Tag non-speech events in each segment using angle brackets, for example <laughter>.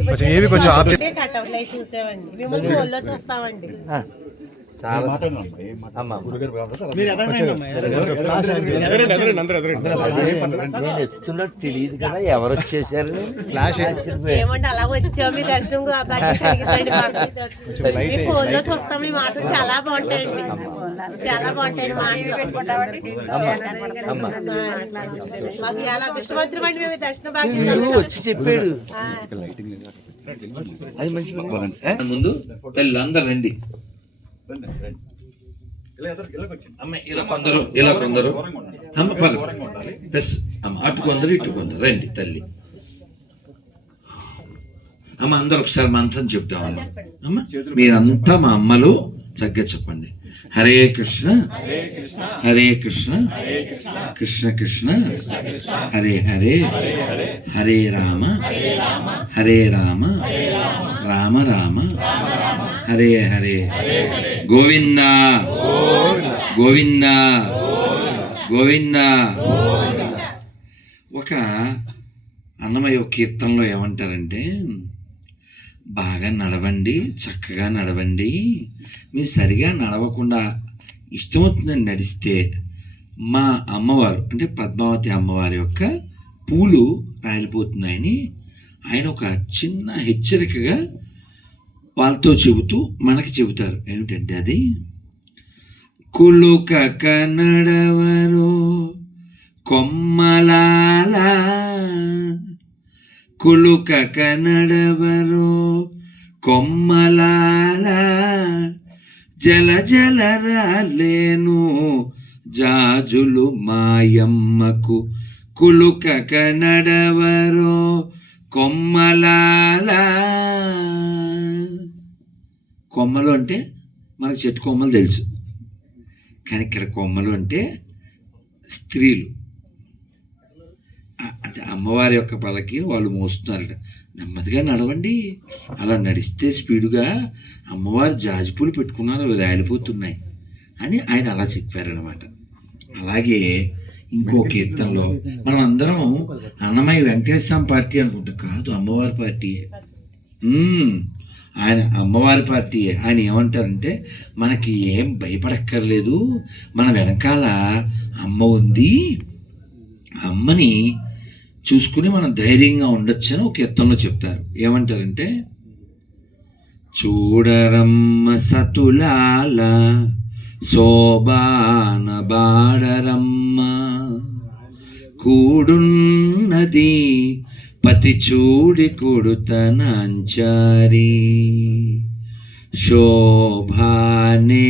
కొంచెం ఏవి కొంచెం ఆప్ అంటే కట్అవుట్లు అవి చూసామండి మేము ఫోన్లో చూస్తామండి చాలా అమ్మ? నేను ఎత్తున్నట్టు తెలియదు కదా ఎవరు వచ్చేసారు ఫ్లాష్ ఏమంటే అలా వచ్చాము మీ దర్శనం గా బాగా జరిగిందండి మాకు. మీ ఫోన్లో చూస్తాం మీ మాటలు చాలా బాగుంటాయండి. చాలా బాగుంటాయి మాటలు. అమ్మ. మాకు చాలా అదృష్టవంతులం అండి మేము ఈ దర్శనం వీడు బాగా వచ్చి చెప్పాడు. అది మంచి? ముందు తల్లి అందరు రండి. అమ్మ ఇలా కొందరు ఇలా కొందరు. అమ్మ పద ప్లస్ అమ్మ అటు కొందరు ఇటు కొందరు. రండి తల్లి. అమ్మ అందరు ఒకసారి మంత్రం చెప్తాం అమ్మ. మీరంతా మా అమ్మలు చక్కగా చెప్పండి. హరే కృష్ణ. హరే కృష్ణ. కృష్ణ. కృష్ణ. హరే హరే. హరే రామ. హరే రామ. రామ రామ. హరే హరే. గోవింద. గోవింద. గోవింద. ఒక అన్నమయ్య కీర్తనలో ఏమంటారంటే బాగా నడవండి చక్కగా నడవండి. మీరు సరిగా నడవకుండా ఇష్టమవుతుందని నడిస్తే మా అమ్మవారు అంటే పద్మావతి అమ్మవారి యొక్క పూలు రాలిపోతున్నాయని ఆయన ఒక చిన్న హెచ్చరికగా వాళ్ళతో చెబుతూ మనకి చెబుతారు. ఏమిటంటే అది? కులుక నడవరు కొమ్మలాల కులుక కనడవరో కొమ్మలాల జల జల రాలేను జాజులు మాయమ్మకు కులుక కనడవరో కొమ్మలాల. కొమ్మలు అంటే మనకు చెట్టు కొమ్మలు తెలుసు. కానీ ఇక్కడ కొమ్మలు అంటే స్త్రీలు. అంటే అమ్మవారి యొక్క పలకి వాళ్ళు మోస్తున్నారట. నెమ్మదిగా నడవండి. అలా నడిస్తే స్పీడుగా అమ్మవారు జాజిపూలు పెట్టుకున్నారు అవి రాలిపోతున్నాయి అని ఆయన అలా చెప్పారనమాట అలాగే ఇంకో కీర్తనలో మనం అందరం అన్నమయ్య వెంకటేశ్వర పార్టీ అనుకుంటాం. కాదు అమ్మవారి పార్టీ. ఆయన అమ్మవారి పార్టీ. ఆయన ఏమంటారంటే మనకి ఏం భయపడక్కర్లేదు. మన వెనకాల అమ్మ ఉంది. అమ్మని చూసుకుని మనం ధైర్యంగా ఉండొచ్చు అని ఒక ఎత్తంలో చెప్తారు. ఏమంటారంటే చూడరమ్మ సతులాల శోభాన బాడరమ్మ కూడున్నది పతి చూడి కొడుతనంచారి శోభానే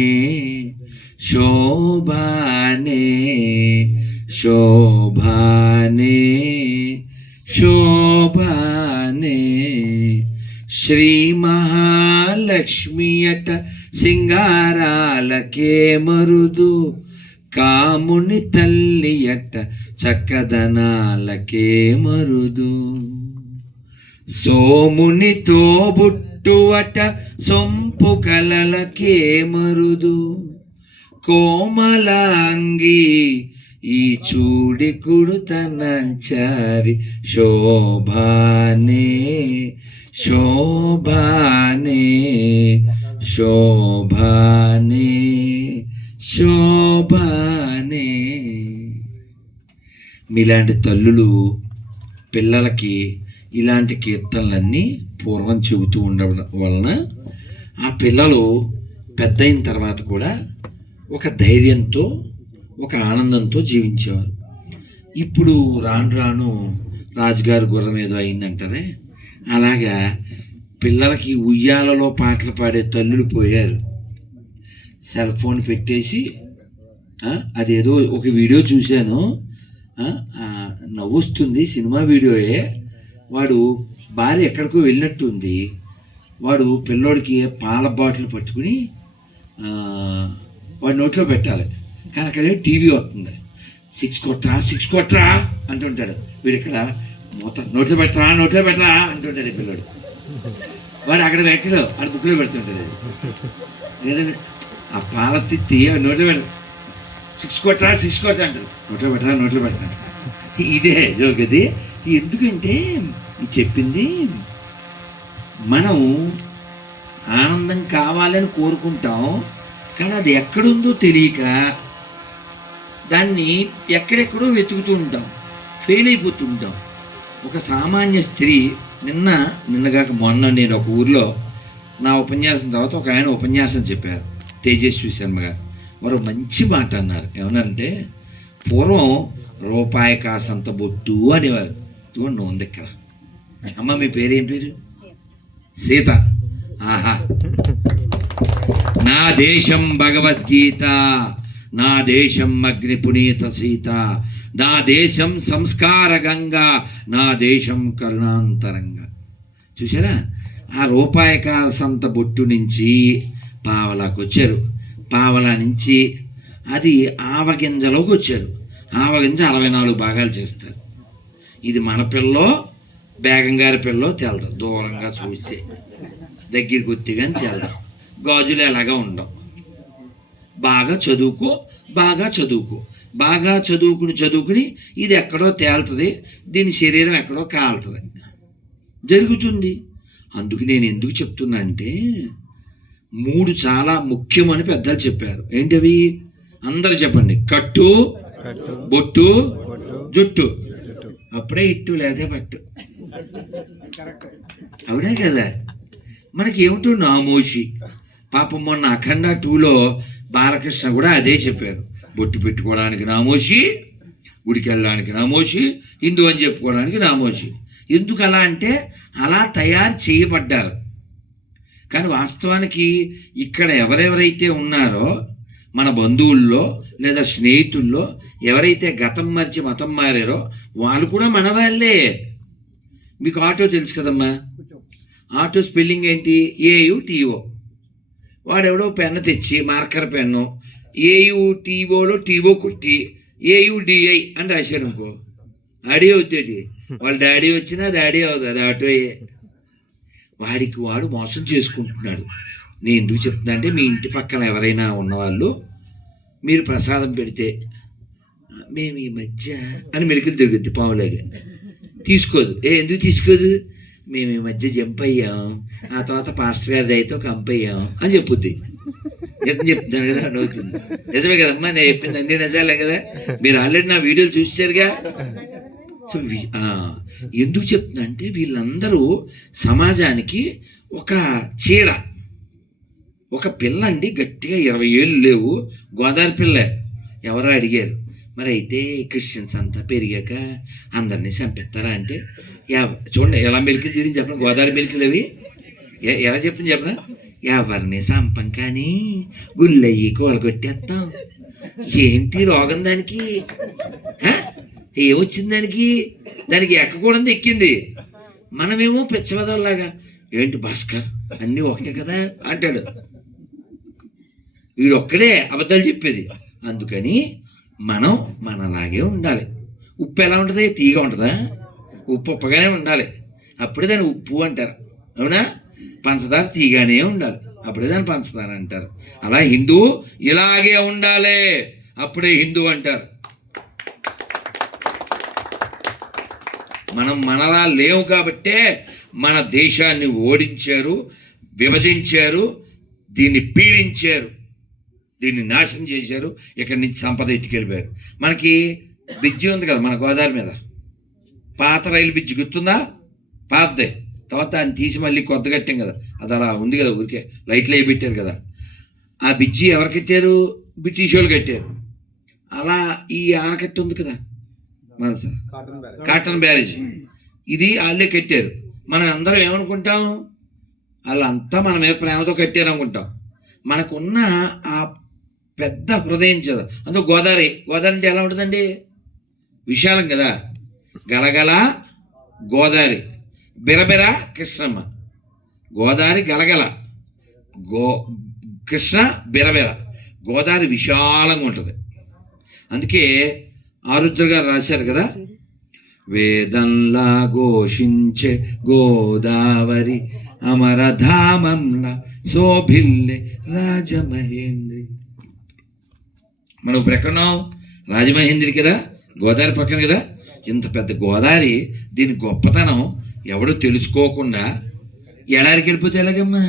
శోభానే శోభానే శోభానే శ్రీ మహాలక్ష్మియట సింగారాలకే మరుదు. కాముని తల్లి తల్లియట చక్కదనాలకే మరుదు. సోమునితో బుట్టువట సొంపు కలలకే మరుదు. కోమలాంగి ఈ చూడి కుడుతనంచారి శోభానే శోభానే. శోభానే శోభానే. మీలాంటి తల్లులు పిల్లలకి ఇలాంటి కీర్తనలన్నీ పూర్వం చెబుతూ ఉండడం వలన ఆ పిల్లలు పెద్ద అయిన తర్వాత కూడా ఒక ధైర్యంతో ఒక ఆనందంతో జీవించేవారు. ఇప్పుడు రాను రాను రాజుగారి గుర్రం ఏదో అయిందంటారే? అలాగా పిల్లలకి ఉయ్యాలలో పాటలు పాడే తల్లులు పోయారు. సెల్ ఫోన్ పెట్టేసి అదేదో ఒక వీడియో చూశాను. నవ్వుస్తుంది సినిమా వీడియోయే. వాడు భార్య ఎక్కడికో వెళ్ళినట్టు ఉంది వాడు పిల్లోడికి పాల బాటిల్ పట్టుకుని వాడి నోట్లో పెట్టాలి. కానీ అక్కడే టీవీ వస్తుంది. సిక్స్ కొట్రా సిక్స్ కొట్రా అంటుంటాడు. వీడు ఇక్కడ నోట్లో పెట్టరా నోట్లో పెట్టరా అంటుంటాడు పిల్లోడు. వాడు అక్కడ పెట్టడు వాడు బుక్లో పెడుతుంటాడు. అది. ఆ పాల తిత్తి నోట్లో పెడ. సిక్స్ కొట్టరా సిక్స్ కొట్టరా అంటారు. నోట్లో పెట్టరా నోట్లో పెట్టరా ఇదే యోగది. ఎందుకంటే ఇది చెప్పింది మనం ఆనందం కావాలని కోరుకుంటాం కానీ అది ఎక్కడుందో తెలియక దాన్ని ఎక్కడెక్కడో వెతుకుతూ ఉంటాం ఫెయిల్ అయిపోతూ ఉంటాం. ఒక సామాన్య స్త్రీ నిన్న నిన్నగాక మొన్న నేను ఒక ఊర్లో నా ఉపన్యాసం తర్వాత ఒక ఆయన ఉపన్యాసం చెప్పారు. తేజస్వి శర్మ గారు. మరో మంచి మాట అన్నారు. ఏమన్నారంటే పూర్వం రూపాయి కాసంత బొట్టు అనేవారు. చూడండి ఉంది ఇక్కడ. అమ్మ మీ పేరేం పేరు? సీత. ఆహా. నా దేశం భగవద్గీత నా దేశం అగ్ని పునీత సీత నా దేశం సంస్కారకంగా నా దేశం కరుణాంతరంగా. చూసారా ఆ రూపాయి కాసంత బొట్టు నుంచి పావలాకు వచ్చారు పావలా నుంచి అది ఆవగింజలోకి వచ్చారు ఆవగింజ అరవై నాలుగు భాగాలు చేస్తారు. ఇది మన పిల్లో బేగం గారి పిల్లో తేలదు. దూరంగా చూస్తే దగ్గరికి వచ్చి కానీ తేలదు. గాజులు ఎలాగా ఉండవు. బాగా చదువుకో బాగా చదువుకో. బాగా చదువుకుని చదువుకుని ఇది ఎక్కడో తేలుతుంది దీని శరీరం ఎక్కడో కాలుతుంది. జరుగుతుంది. అందుకు నేను ఎందుకు చెప్తున్నా అంటే మూడు చాలా ముఖ్యమని పెద్దలు చెప్పారు. ఏంటవి? అందరు చెప్పండి. కట్టు బొట్టు జుట్టు. అప్పుడే ఇట్టు లేదా పట్టు. అవునే కదా? మనకి ఏమిటో నామోషి. పాపం మొన్న అఖండ టూలో బాలకృష్ణ కూడా అదే చెప్పారు. బొట్టు పెట్టుకోవడానికి నామోషి గుడికి వెళ్ళడానికి నామోషి హిందూ అని చెప్పుకోవడానికి నామోషి ఎందుకు అలా అంటే అలా తయారు చేయబడ్డారు. కానీ వాస్తవానికి ఇక్కడ ఎవరెవరైతే ఉన్నారో మన బంధువుల్లో లేదా స్నేహితుల్లో ఎవరైతే గతం మరిచి మతం మారారో వాళ్ళు కూడా మన వాళ్ళే. మీకు ఆటో తెలుసు కదమ్మా? ఆటో స్పెల్లింగ్ ఏంటి? ఏయు టీఓ వాడెవడో పెన్ను తెచ్చి మార్కర్ పెన్ను ఏయుటీఓలో టీఓ కొట్టి ఏయుడిఐ అని రాశాడు అనుకో. ఆడే అవుతాడు. వాళ్ళ డాడీ వచ్చినా డాడీ అవుతుంది అది ఆటోయే వాడికి వాడు మోసం చేసుకుంటున్నాడు. నేను ఎందుకు చెప్తున్నా అంటే మీ ఇంటి పక్కన ఎవరైనా ఉన్నవాళ్ళు మీరు ప్రసాదం పెడితే మేము ఈ మధ్య అని మెలికలు తిరుగుద్ది పావులాగా. తీసుకోదు. ఏ ఎందుకు తీసుకోదు? మేము ఈ మధ్య జంప్ అయ్యాం. ఆ తర్వాత పాస్టర్ గారి దయతో కంప్ అయ్యాం అని చెప్పుద్ది. నిజం చెప్తున్నాను కదా నవ్వుతుంది. నిజమే కదమ్మా నేను చెప్పింది అన్ని నిజాలే కదా. మీరు ఆల్రెడీ నా వీడియోలు చూసారుగా సో ఎందుకు చెప్తున్నా అంటే వీళ్ళందరూ సమాజానికి ఒక చీడ. ఒక పిల్ల అండి గట్టిగా ఇరవై ఏళ్ళు లేవు. గోదావరి పిల్ల. ఎవరో అడిగారు. మరి అయితే క్రిస్టియన్స్ అంతా పెరిగాక అందరినీ చంపిస్తారా అంటే చూడండి ఎలా మెలికలు తిరిగి చెప్పండి. గోదావరి మెలికలు అవి. ఎలా చెప్పింది చెప్పనా? ఎవరిని సంపం కానీ గుళ్ళయ్యి కోలగొట్టేస్తాం ఏంటి రోగం దానికి? ఏమొచ్చింది దానికి? దానికి ఎక్కకూడదు ఎక్కింది. మనమేమో పిచ్చవదల్లాగా ఏంటి భాస్కర్ అన్నీ ఒకటే కదా? అంటాడు. వీడు ఒక్కడే అబద్ధాలు చెప్పేది. అందుకని మనం మనలాగే ఉండాలి. ఉప్పు ఎలా ఉంటుంది? తీగ ఉంటుందా? ఉప్పు ఉప్పగానే ఉండాలి. అప్పుడే దాన్ని ఉప్పు అంటారు. అవునా? పంచదార తీగానే ఉండాలి. అప్పుడే దాన్ని పంచదార అంటారు. అలా హిందూ ఇలాగే ఉండాలి అప్పుడే హిందూ అంటారు. మనం మనలా లేవు కాబట్టే మన దేశాన్ని ఓడించారు విభజించారు దీన్ని పీడించారు దీన్ని నాశనం చేశారు ఇక్కడి నుంచి సంపద ఎత్తుకెళ్ళిపోయారు. మనకి బ్రిడ్జి ఉంది కదా మన గోదావరి మీద. పాత రైలు బ్రిడ్జి గుర్తుందా? పాతదే. తర్వాత దాన్ని తీసి మళ్ళీ కొత్త కట్టాం కదా. అది అలా ఉంది కదా ఊరికే. లైట్లు అవి పెట్టారు కదా. ఆ బ్రిడ్జి ఎవరు కట్టారు? బ్రిటిష్ వాళ్ళు కట్టారు. అలా ఈ ఆనకట్ట ఉంది కదా. మన కాటన్ బ్యారేజ్ ఇది వాళ్ళే కట్టారు. మనం అందరం ఏమనుకుంటాం? వాళ్ళంతా మన మీద ప్రేమతో కట్టారు అనుకుంటాం మనకున్న ఆ పెద్ద హృదయం చద అందులో గోదావరి. గోదావరి అంటే ఎలా ఉంటుందండి? విశాలం కదా. గలగల గోదావరి. బిరబిర కృష్ణమ్మ. గోదావరి గలగల. గో కృష్ణ బిరబిర గోదావరి విశాలంగా ఉంటుంది. అందుకే ఆరుద్ర గారు రాశారు కదా? వేదంలా ఘోషించే గోదావరి అమరధామంలా శోభిల్లే రాజమహేంద్రి. మనం ఇప్పుడు ఎక్కడున్నాం? రాజమహేంద్రి కదా? గోదావరి పక్కన కదా? ఇంత పెద్ద గోదావరి దీని గొప్పతనం ఎవడో తెలుసుకోకుండా ఎడారికి వెళ్ళిపోతే ఎలాగమ్మా?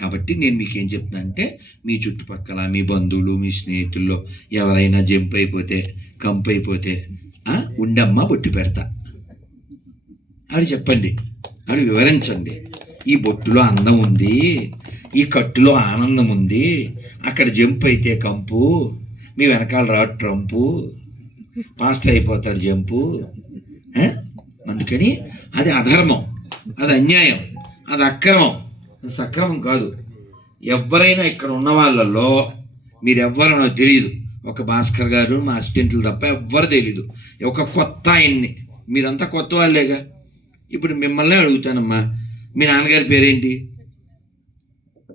కాబట్టి నేను మీకు ఏం చెప్తున్నా అంటే మీ చుట్టుపక్కల మీ బంధువులు మీ స్నేహితుల్లో ఎవరైనా జంప్ అయిపోతే కంప్ అయిపోతే ఉండమ్మా బొట్టు పెడతా. ఆడు చెప్పండి ఆవిడ వివరించండి. ఈ బొట్టులో అందం ఉంది ఈ కట్టులో ఆనందం ఉంది అక్కడ జంప్ అయితే కంపు మీ వెనకాల రాడు ట్రంపు పాస్టర్ అయిపోతాడు జంపు అందుకని అది అధర్మం అది అన్యాయం అది అక్రమం. సక్రమం కాదు. ఎవరైనా ఇక్కడ ఉన్న వాళ్ళల్లో మీరెవ్వరో నాకు తెలియదు ఒక భాస్కర్ గారు మా అసిస్టెంట్లు తప్ప ఎవ్వరు తెలియదు ఒక కొత్త ఆయన్ని. మీరంతా కొత్త వాళ్ళేగా? ఇప్పుడు మిమ్మల్ని అడుగుతానమ్మా. మీ నాన్నగారి పేరేంటి?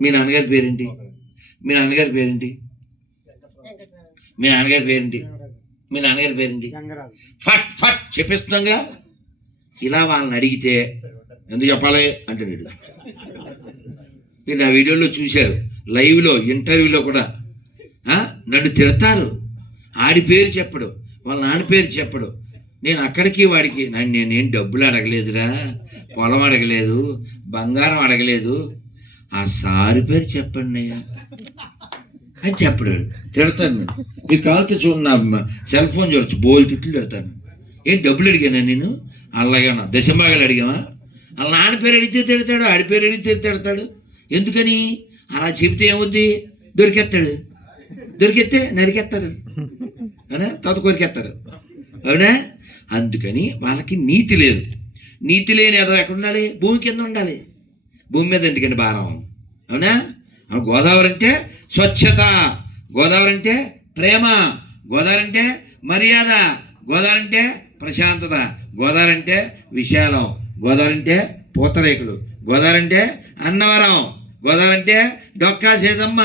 మీ నాన్నగారి పేరేంటి? మీ నాన్నగారి పేరేంటి? మీ నాన్నగారి పేరేంటి? మీ నాన్నగారి పేరేంటి? ఫట్ ఫట్ చెప్పిస్తున్నాగా? ఇలా వాళ్ళని అడిగితే ఎందుకు చెప్పాలి? అంటాడు వీడు. మీరు నా వీడియోలో చూశారు. లైవ్లో ఇంటర్వ్యూలో కూడా నన్ను తిడతారు. ఆడి పేరు చెప్పడు. వాళ్ళ నాన్న పేరు చెప్పడు. నేను అక్కడికి వాడికి నన్ను నేనేం డబ్బులు అడగలేదురా పొలం అడగలేదు బంగారం అడగలేదు. ఆ సారి పేరు చెప్పండి అయ్యా. అని చెప్పడు తిడతాను నేను మీరు కావాలంటే చూడండి నా సెల్ ఫోన్ చూడొచ్చు. బోల్ తిట్లు తిడతాను ఏం డబ్బులు అడిగానా నేను? అలాగేనా దశభాగాలు అడిగామా వాళ్ళ నాన్న పేరు అడిగితే తిడతాడు ఆడి పేరు అడిగితే తిడతాడు. ఎందుకని? అలా చెబితే ఏమవుద్ది? దొరికేస్తాడు. దొరికెత్తే నరికేస్తారు. అవునా? తర్వాత కొరికేస్తారు. అవునా? అందుకని వాళ్ళకి నీతి లేదు. నీతి లేని ఏదో ఎక్కడ ఉండాలి? భూమి కింద ఉండాలి. భూమి మీద ఎందుకండి భారం? అవునా? గోదావరి అంటే స్వచ్ఛత. గోదావరి అంటే ప్రేమ. గోదావరి అంటే మర్యాద. గోదావరి అంటే ప్రశాంతత. గోదావరి అంటే విశాలం గోదావరి అంటే పూతరేకులు గోదావరి అంటే అన్నవరం గోదావరి అంటే డొక్కా సీతమ్మ.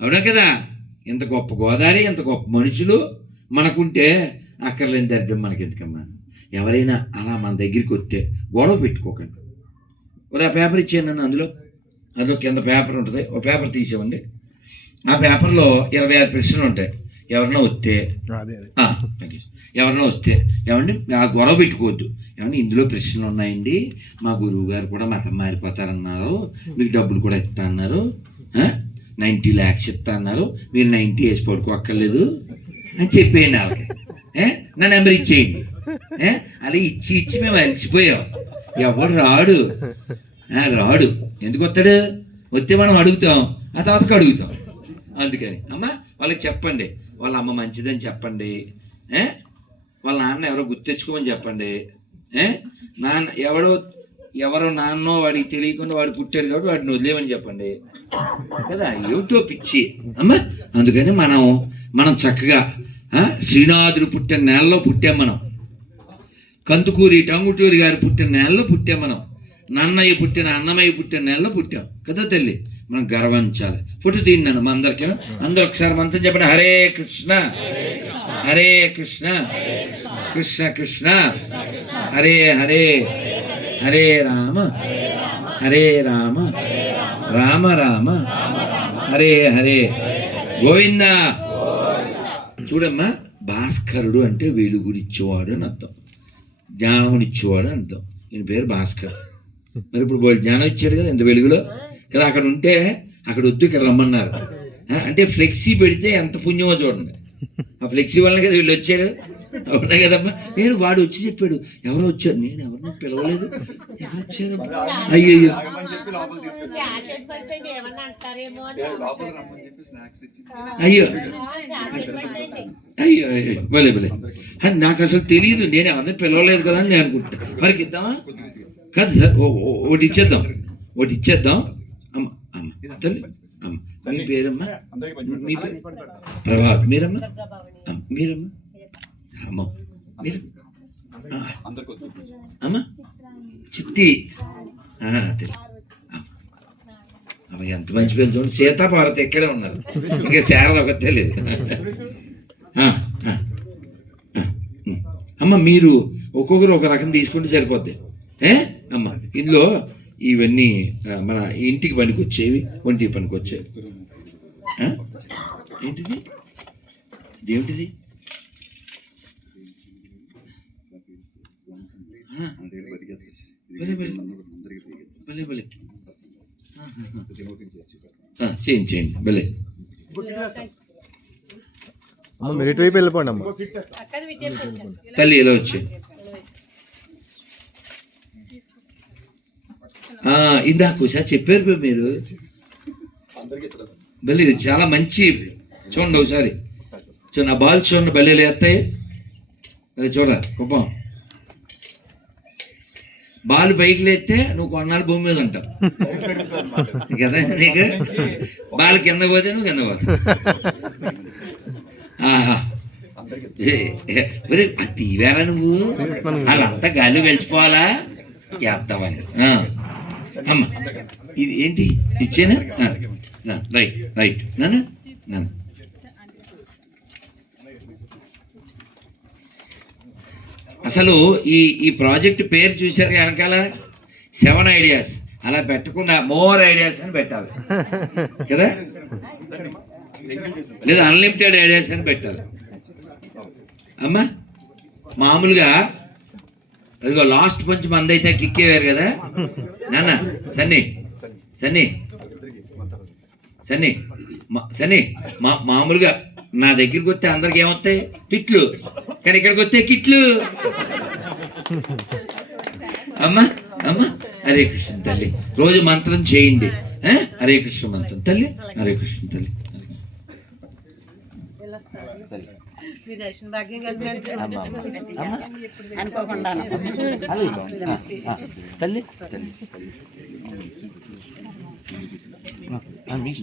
అవునా కదా? ఇంత గొప్ప గోదావరి ఇంత గొప్ప మనుషులు మనకుంటే అక్కర్లేని దరిద్రం మనకి ఎందుకమ్మా ఎవరైనా అలా మన దగ్గరికి వస్తే గొడవ పెట్టుకోకండి. ఒక ఆ పేపర్ ఇచ్చాను అందులో. అందులో కింద పేపర్ ఉంటుంది. ఒక పేపర్ తీసేవండి ఆ పేపర్లో ఇరవై ఆరు ప్రశ్నలు ఉంటాయి. ఎవరన్నా వస్తే. ఎవరన్నా వస్తే ఏమండి ఆ గొడవ పెట్టుకోవద్దు. ఏమండి ఇందులో ప్రశ్నలు ఉన్నాయండి. మా గురువు గారు కూడా మతం మారిపోతారన్నారు. మీకు డబ్బులు కూడా ఇస్తా అన్నారు. నైంటీ ల్యాక్స్ ఇస్తా అన్నారు. మీరు నైంటీ వేసి పడుకోక్కర్లేదు అని చెప్పేయండి వాళ్ళకి. ఏ? నా నెంబర్ ఇచ్చేయండి. ఏ? అలా ఇచ్చి ఇచ్చి మేము అలసిపోయాం. ఎవడు రాడు? రాడు. ఎందుకు వస్తాడు? వస్తే మనం అడుగుతాం. ఆ తర్వాతకి అడుగుతాం. అందుకని. అమ్మ వాళ్ళకి చెప్పండి. వాళ్ళ అమ్మ మంచిదని చెప్పండి. ఏ? వాళ్ళ నాన్న ఎవరో గుర్తెచ్చుకోమని చెప్పండి. ఏ? నాన్న ఎవడో ఎవరో నాన్నో వాడికి తెలియకుండా వాడు పుట్టాడు కాబట్టి వాడిని వదిలేమని చెప్పండి. కదా? ఏమిటో పిచ్చి. అమ్మ అందుకని మనం మనం చక్కగా శ్రీనాథుడు పుట్టిన నేలలో పుట్టాం మనం. కందుకూరి టంగుటూరి గారు పుట్టిన నేలలో పుట్టాం మనం. నన్నయ్య పుట్టిన అన్నమయ్య పుట్టిన నెలలో పుట్టాం. కదా తల్లి? మనం గర్వించాలి. పుట్టు తిన్నాను మా అందరికీ అందరూ ఒకసారి మంత్రం చెప్పండి. హరే కృష్ణ. హరే కృష్ణ. కృష్ణ కృష్ణ. హరే హరే. హరే రామ. హరే రామ. రామ రామ. హరే హరే. గోవిందా. చూడమ్మా భాస్కరుడు అంటే వెలుగునిచ్చేవాడు అని అర్థం. జ్ఞానమునిచ్చేవాడు అని అర్థం. ఈయన పేరు భాస్కర్. మరి ఇప్పుడు జ్ఞానం ఇచ్చాడు కదా ఇంత వెలుగులో? కదా అక్కడ ఉంటే అక్కడ వద్దు ఇక్కడ రమ్మన్నారు. అంటే ఫ్లెక్సీ పెడితే ఎంత పుణ్యమో చూడండి. ఆ ఫ్లెక్సీ వల్ల కదా వీళ్ళు వచ్చారు. అవునా కదమ్మా? నేను వాడు వచ్చి చెప్పాడు ఎవరో వచ్చారు? నేను ఎవరిని పిలవలేదు. ఎవరు వచ్చారు? అయ్యయ్యో. అయ్యో. అయ్యో అయ్యో. భలే భలే. నాకు అసలు తెలియదు నేను ఎవరిని పిలవలేదు కదా అని నేను అనుకుంటున్నా. మరికి ఇద్దామా కాదు సార్ ఓ- ఒకటి ఇచ్చేద్దాం. ఒకటి ఇచ్చేద్దాం. తల్లి మీ పేరమ్మా మీ పేరు ప్రభాత్ మీరమ్మా మీరమ్మా అమ్మ మీరు అమ్మ చిట్టి ఆ, తెలు- అమ్మ. అమ్మ ఎంత మంచి పేరు చూడండి సీతాపార్వతి ఎక్కడే ఉన్నారు ఇంకా శారద ఒక తెలియదు. అమ్మ మీరు ఒక్కొక్కరు ఒక రకం తీసుకుంటే సరిపోద్ది ఏ అమ్మ ఇందులో ఇవన్నీ మన ఇంటికి పనికొచ్చేవి ఒంటికి పనికొచ్చేవి? ఏంటిది? ఇదేమిటిది? ఆ, చేయండి చేయండి. భలే. అమ్మ మీరు ఇటువైపు వెళ్ళిపోండి అమ్మ. అక్కడ విజయం తల్లి ఇలా వచ్చి ఇందాక ఒకసారి చెప్పారు మీరు? బలి ఇది చాలా మంచి చూడండి ఒకసారి. చూడండి ఆ బాల్ చూడండి బలి లేస్తాయి. చూడ కుప్పం బాల్ పైకి లేస్తే నువ్వు కొన్నాళ్ళు భూమి మీద ఉంటావు. <laughs> కదా నీకు? బాల్ కింద పోతే నువ్వు కింద పోతావు. ఆహా. అది తీవేరా నువ్వు? వాళ్ళంతా గాలి కలిసిపోవాలా? వేస్తావని అమ్మ ఇది ఏంటి? ఇచ్చేనా? Right right. నన్ను? నన్ను. అసలు ఈ ఈ ప్రాజెక్ట్ పేరు చూశారు వెనకాల? Seven ideas. అలా పెట్టకుండా మోర్ ఐడియాస్ అని పెట్టాలి. కదా? లేదా అన్లిమిటెడ్ ఐడియాస్ అని పెట్టాలి. అమ్మా మామూలుగా అదిగో లాస్ట్ పంచ్ మంది అయితే కిక్కేవారు కదా? నాన్న సన్నీ సన్నీ సన్నీ మా- సన్నీ మా మామూలుగా నా దగ్గరికి వస్తే అందరికి ఏమొస్తాయి? తిట్లు. కానీ ఇక్కడికి వస్తే కిట్లు. అమ్మా అమ్మా హరే కృష్ణ తల్లి. రోజు మంత్రం చేయండి. హరే కృష్ణ మంత్రం. తల్లి హరే కృష్ణ తల్లి. మీ దర్శన భాగ్యం కలిగినందుకు అనుకోకుండా తల్లి తల్లి